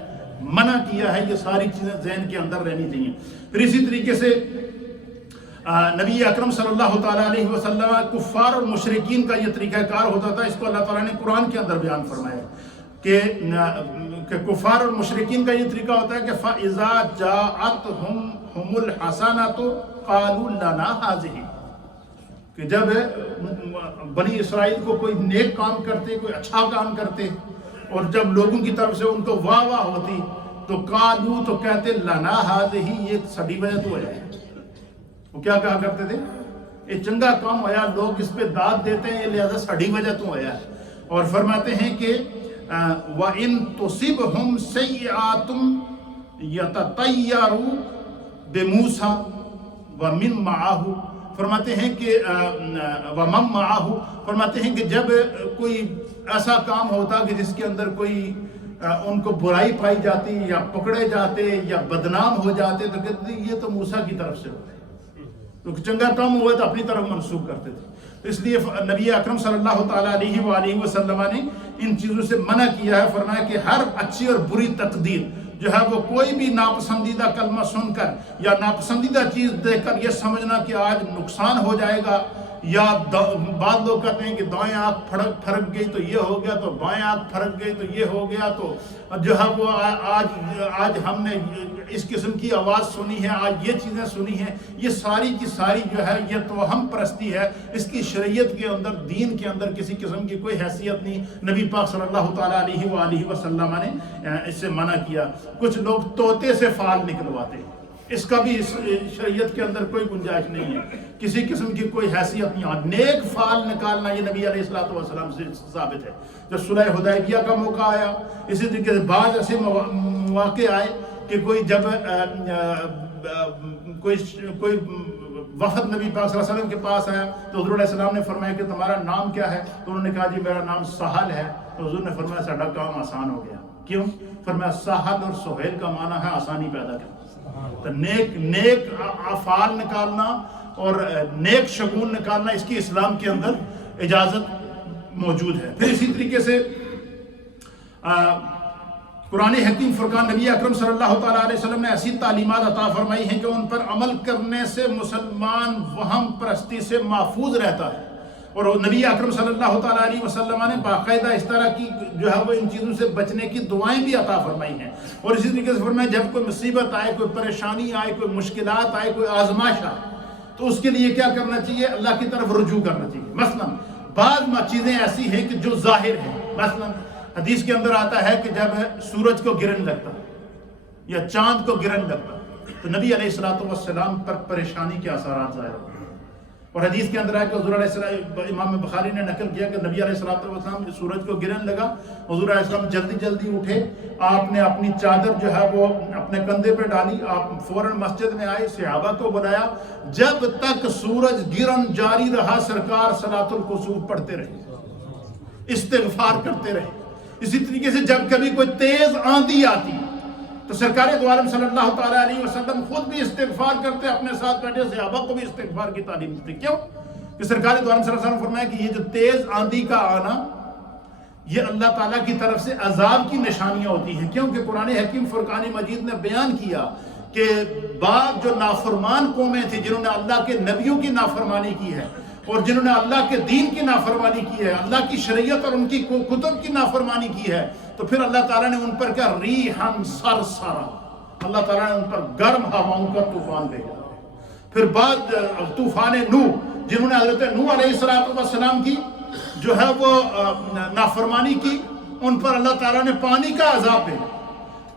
منع کیا ہے. یہ ساری چیزیں ذہن کے اندر رہنی چاہیے. پھر اسی طریقے سے نبی اکرم صلی اللہ تعالیٰ علیہ وسلم کفار اور مشرکین کا یہ طریقہ کار ہوتا تھا. اس کو اللہ تعالیٰ نے قرآن کے اندر بیان فرمایا کہ کفار اور مشرکین کا یہ طریقہ ہوتا ہے کہ فَإِذَا جَاءَتْهُمُ الْحَسَنَةُ قَالُوا لَنَا هَٰذِهِ، کہ جب بنی اسرائیل کو کوئی نیک کام کرتے، کوئی اچھا کام کرتے، اور جب لوگوں کی طرف سے ان کو واہ واہ ہوتی، تو قالو تو کہتے لنا هَٰذِهِ، یہ سڑی وجہ تو ہے. وہ کیا کہا کرتے تھے؟ یہ چنگا کام ہوا، لوگ اس پہ داد دیتے ہیں، لہذا سڑی وجہ تو ہے. اور فرماتے ہیں کہ وَإِن تُصِبْهُمْ سَيِّئَاتٌ يَتَطَيَّرُوا بِمُوسَىٰ وَمِن مَّعَهُ، فرماتے ہیں کہ وَمَن مَّعَهُ، فرماتے ہیں کہ جب کوئی ایسا کام ہوتا کہ جس کے اندر کوئی ان کو برائی پائی جاتی، یا پکڑے جاتے، یا بدنام ہو جاتے، تو کہتے ہیں یہ تو موسیٰ کی طرف سے ہوتا ہے. تو چنگا کام ہوا تو اپنی طرف منسوخ کرتے تھے. تو اس لیے نبی اکرم صلی اللہ تعالیٰ علیہ وآلہ وسلم نے ان چیزوں سے منع کیا ہے. فرمایا کہ ہر اچھی اور بری تقدیر جو ہے وہ کوئی بھی ناپسندیدہ کلمہ سن کر یا ناپسندیدہ چیز دیکھ کر یہ سمجھنا کہ آج نقصان ہو جائے گا، یا بعض لوگ کہتے ہیں کہ دائیں آنکھ پھرک گئی تو یہ ہو گیا، تو بائیں آنکھ پھرک گئی تو یہ ہو گیا، تو جو ہے وہ آج ہم نے اس قسم کی آواز سنی ہے، آج یہ چیزیں سنی ہیں، یہ ساری کی ساری جو ہے یہ توہم پرستی ہے. اس کی شریعت کے اندر، دین کے اندر کسی قسم کی کوئی حیثیت نہیں. نبی پاک صلی اللہ تعالیٰ علیہ وآلہ وسلم نے اس سے منع کیا. کچھ لوگ طوطے سے فال نکلواتے ہیں، اس کا بھی شریعت کے اندر کوئی گنجائش نہیں ہے، کسی قسم کی کوئی حیثیت نہیں ہے. نیک فال نکالنا یہ نبی علیہ السلام سے ثابت ہے. جب صلح حدیبیہ کا موقع آیا، اسی طریقے سے بعض ایسے مواقع آئے کہ کوئی جب کوئی وفد نبی پاک صلی اللہ علیہ وسلم کے پاس آیا تو حضور علیہ السلام نے فرمایا کہ تمہارا نام کیا ہے؟ تو انہوں نے کہا جی میرا نام سہل ہے. تو حضور نے فرمایا ساڈا کام آسان ہو گیا. کیوں؟ فرمایا سہل اور سہیل کا معنی ہے آسانی پیدا کرنا. تو نیک افعال نکالنا اور نیک شگون نکالنا، اس کی اسلام کے اندر اجازت موجود ہے. پھر اسی طریقے سے قرآن حکیم فرقان نبی اکرم صلی اللہ تعالیٰ علیہ وسلم نے ایسی تعلیمات عطا فرمائی ہیں کہ ان پر عمل کرنے سے مسلمان وہم پرستی سے محفوظ رہتا ہے. اور نبی اکرم صلی اللہ تعالیٰ علیہ وسلم نے باقاعدہ اس طرح کی جو ہے وہ ان چیزوں سے بچنے کی دعائیں بھی عطا فرمائی ہیں. اور اسی طریقے سے فرمایا جب کوئی مصیبت آئے، کوئی پریشانی آئے، کوئی مشکلات آئے، کوئی آزمائش آئے تو اس کے لیے کیا کرنا چاہیے؟ اللہ کی طرف رجوع کرنا چاہیے. مثلا بعض چیزیں ایسی ہیں کہ جو ظاہر ہیں. مثلا حدیث کے اندر آتا ہے کہ جب سورج کو گرن لگتا یا چاند کو گرن لگتا تو نبی علیہ السلام پر پریشانی کے اثرات ظاہر ہوتے ہیں. اور حدیث کے اندر ہے کہ حضور علیہ السلام، امام بخاری نے نقل کیا کہ نبی علیہ السلام سورج کو گرن لگا، حضور علیہ السلام جلدی اٹھے، آپ نے اپنی چادر جو ہے وہ اپنے کندھے پہ ڈالی، آپ فوراً مسجد میں آئے، صحابہ کو بلایا. جب تک سورج گرن جاری رہا سرکار صلاۃ الکسوف پڑھتے رہے، استغفار کرتے رہے. اسی طریقے سے جب کبھی کوئی تیز آندھی آتی تو سرکار دو عالم صلی اللہ تعالیٰ علیہ وسلم خود بھی استغفار کرتے، اپنے ساتھ بیٹھے صحابہ کو بھی استغفار کی تعلیم دیتے. کیوں؟ کہ سرکار دو عالم صلی اللہ علیہ وسلم نے فرمایا کہ یہ جو تیز آندھی کا آنا یہ اللہ تعالیٰ کی طرف سے عذاب کی نشانیاں ہوتی ہیں. کیونکہ قرآن حکیم فرقان مجید نے بیان کیا کہ بعض جو نافرمان قومیں تھیں جنہوں نے اللہ کے نبیوں کی نافرمانی کی ہے اور جنہوں نے اللہ کے دین کی نافرمانی کی ہے، اللہ کی شریعت اور ان کی کتب کی نافرمانی کی ہے، تو پھر اللہ تعالیٰ نے ان پر کیا ریحاً سرسرا، اللہ تعالیٰ نے ان پر گرم ہواؤں کا طوفان بھیجا. پھر بعد طوفان نوح، جنہوں نے حضرت نوح علیہ السلام کی جو ہے وہ نافرمانی کی، ان پر اللہ تعالیٰ نے پانی کا عذاب بھیجا.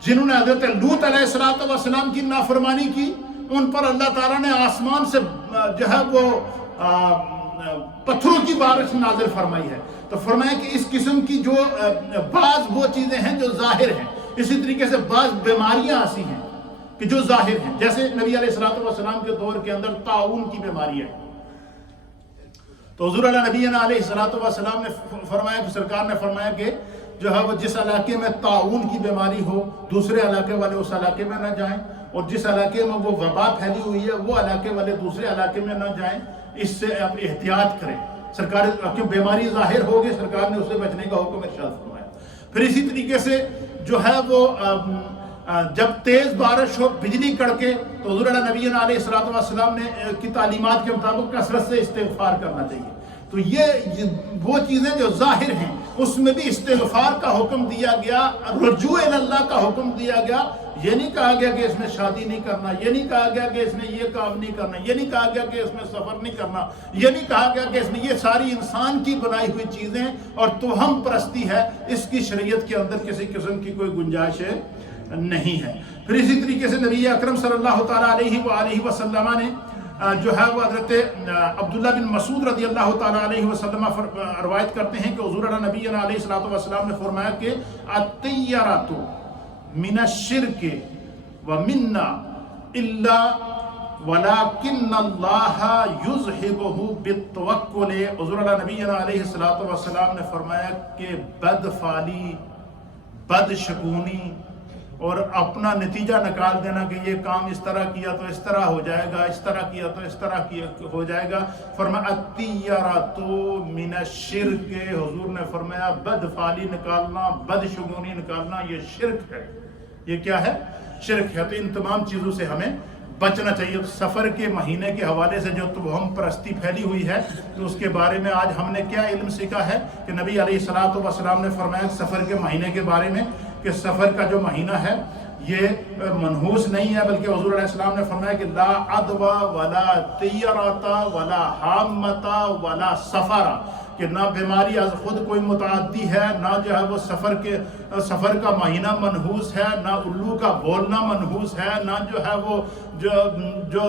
جنہوں نے حضرت لوط علیہ السلام کی نافرمانی کی، ان پر اللہ تعالیٰ نے آسمان سے جو ہے وہ پتھروں کی بارش نازل فرمائی ہے. تو فرمایا کہ اس قسم کی جو بعض وہ چیزیں ہیں جو ظاہر ہیں، اسی طریقے سے بعض بیماریاں ایسی ہیں کہ جو ظاہر ہیں. جیسے نبی علیہ السلام کے دور کے اندر طاعون کی بیماری ہے. تو حضور نبی علیہ السلام نے فرمایا کہ سرکار نے فرمایا کہ جو ہے وہ جس علاقے میں طاعون کی بیماری ہو دوسرے علاقے والے اس علاقے میں نہ جائیں، اور جس علاقے میں وہ وبا پھیلی ہوئی ہے وہ علاقے والے دوسرے علاقے میں نہ جائیں. اس سے آپ احتیاط کریں. سرکار کی بیماری ظاہر ہوگی، سرکار نے اسے بچنے کا حکم ارشاد فرمایا. پھر اسی طریقے سے جو ہے وہ جب تیز بارش ہو، بجلی کڑکے، تو حضور نبی علیہ السلام نے کی تعلیمات کے مطابق کثرت سے استغفار کرنا چاہیے. تو یہ وہ چیزیں جو ظاہر ہیں اس میں بھی استغفار کا حکم دیا گیا، رجوع اللہ کا حکم دیا گیا. یہ نہیں کہا گیا کہ اس میں شادی نہیں کرنا، یہ نہیں کہا گیا کہ اس میں یہ کام نہیں کرنا، یہ نہیں کہا گیا کہ اس میں سفر نہیں کرنا، یہ نہیں کہا گیا کہ اس میں، یہ ساری انسان کی بنائی ہوئی چیزیں اور توہم پرستی ہے. اس کی شریعت کے اندر کسی قسم کی کوئی گنجائش نہیں ہے. پھر اسی طریقے سے نبی اکرم صلی اللہ تعالیٰ علیہ وآلہ وسلم نے جو ہے وہ حضرت عبداللہ بن مسعود رضی اللہ تعالیٰ علیہ وسلم روایت کرتے ہیں کہ حضور نبی علیہ السلام نے فرمایا کہ الطیرۃ من الشرک ومنا الا ولکن اللہ یذہبہ بالتوکل. حضور نبی علیہ السلام نے فرمایا کہ بد فعلی، بد شگونی اور اپنا نتیجہ نکال دینا کہ یہ کام اس طرح کیا تو اس طرح ہو جائے گا، اس طرح کیا تو اس طرح ہو جائے گا. فرمایا الطیرۃ من الشرک، حضور نے فرمایا بد فعلی نکالنا، بد شگونی نکالنا یہ شرک ہے. یہ کیا ہے؟ شرک ہے. تو ان تمام چیزوں سے ہمیں بچنا چاہیے۔ سفر کے مہینے کے حوالے سے جو توہم پرستی پھیلی ہوئی ہے تو اس کے بارے میں آج ہم نے کیا علم سیکھا ہے کہ نبی علیہ الصلوۃ والسلام نے فرمایا سفر کے مہینے کے بارے میں کہ سفر کا جو مہینہ ہے یہ منحوس نہیں ہے، بلکہ حضور علیہ السلام نے فرمایا کہ لا عدوى ولا طیرۃ ولا حامۃ ولا سفر، کہ نہ بیماری از خود کوئی متعدی ہے، نہ جو ہے وہ سفر کا مہینہ منحوس ہے، نہ الو کا بولنا منحوس ہے، نہ جو ہے وہ جو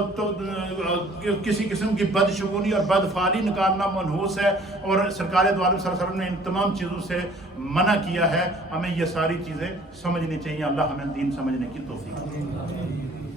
کسی قسم کی بدشگونی اور بدفعالی نکالنا منحوس ہے، اور سرکار دو عالم صلی اللہ علیہ وسلم نے ان تمام چیزوں سے منع کیا ہے۔ ہمیں یہ ساری چیزیں سمجھنی چاہیے۔ اللہ ہمیں دین سمجھنے کی توفیق دے۔